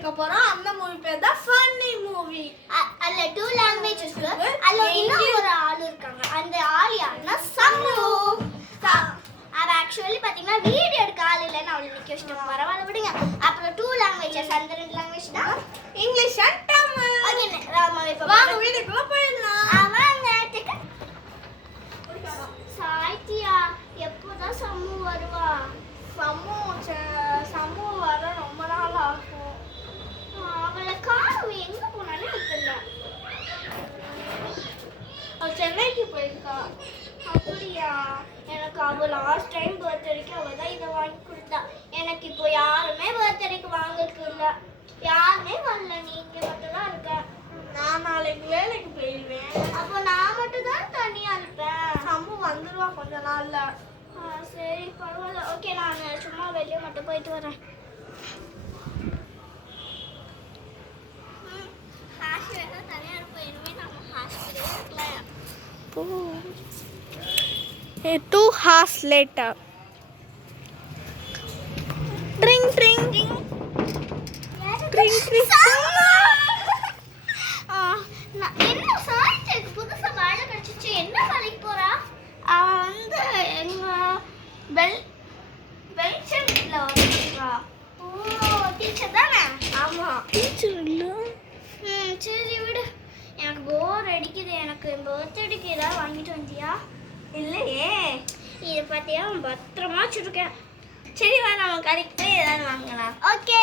எடுக்க போறோம். அந்த மூவி பேர் தான் ஃபன்னி மூவி. அதுல 2 லாங்குவேஜஸ் இருக்கு. அதுல இன்னும் ஒரு ஆள் இருக்காங்க. அந்த ஆள் யாருன்னா சம்மு. அவ ஆக்சுவலி பாத்தீங்கன்னா வீடியோ எடுக்க ஆள் இல்லைன்னு அவளை நிக்க வச்சிட்டோம். பரவாயில்ல விடுங்க. அப்புறம் 2 லாங்குவேஜஸ், அந்த 2 லாங்குவேஜ் தான் English and Tamil. Okay Rama, இப்ப வாங்க வீடியோக்குள்ள போயிடலாம். அவங்க சாய்த்தியா எப்போதான் சம்மு வருவா? சம்மு வர ரொம்ப நாள் ஆகும். அவளை காணோம், எங்க போனாலும் எனக்கு தெரியல. அவ சென்னைக்கு போயிருக்கா. அப்படியா? எனக்கு அவ லாஸ்ட் டைம் பர்த்டேக்கு அவ தான் இதை வாங்கி கொடுத்தா. எனக்கு இப்போ யாருமே பர்த்டேக்கு வாங்கறதுக்கு இல்ல. யாருமே வரல, நீங்க மட்டும் தான் இருக்க. நான் நாளைக்கு வேலைக்கு போயிடுவேன். அப்போ நான் மட்டும் தான் தனியா இருப்பேன். சம்மு வந்துருவா கொஞ்ச நாள்ல. சரி பரவாயில்ல. ஓகே, நான் சும்மா வெளியே மட்டும் போயிட்டு வரேன். தனியா இருப்பேன். இனிமே நம்ம ஹாஸ்பிட்டலே இருக்கலாம். 2 hours later. Tring tring tring tring tring. என்ன சாய்த்துக்கு புதுசா வேலை கிடைச்சிச்சு? என்ன வேலைக்கு போறா? அவ வந்து எங்க வெளிச்சம் வீட்டுல வந்துருக்கா. ஓ, டீச்சர் தானே? ஆமா டீச்சர் இல்ல. சரி விடு. எனக்கு போர் அடிக்குது. எனக்கு பர்த்டேக்கு ஏதாவது வாங்கிட்டு வந்தியா? இல்லையே. இதை பார்த்தியா? பத்திரமா வச்சுருக்கேன். சரி வா, நம்ம கடைக்கு போய் ஏதாவது வாங்கலாம். ஓகே.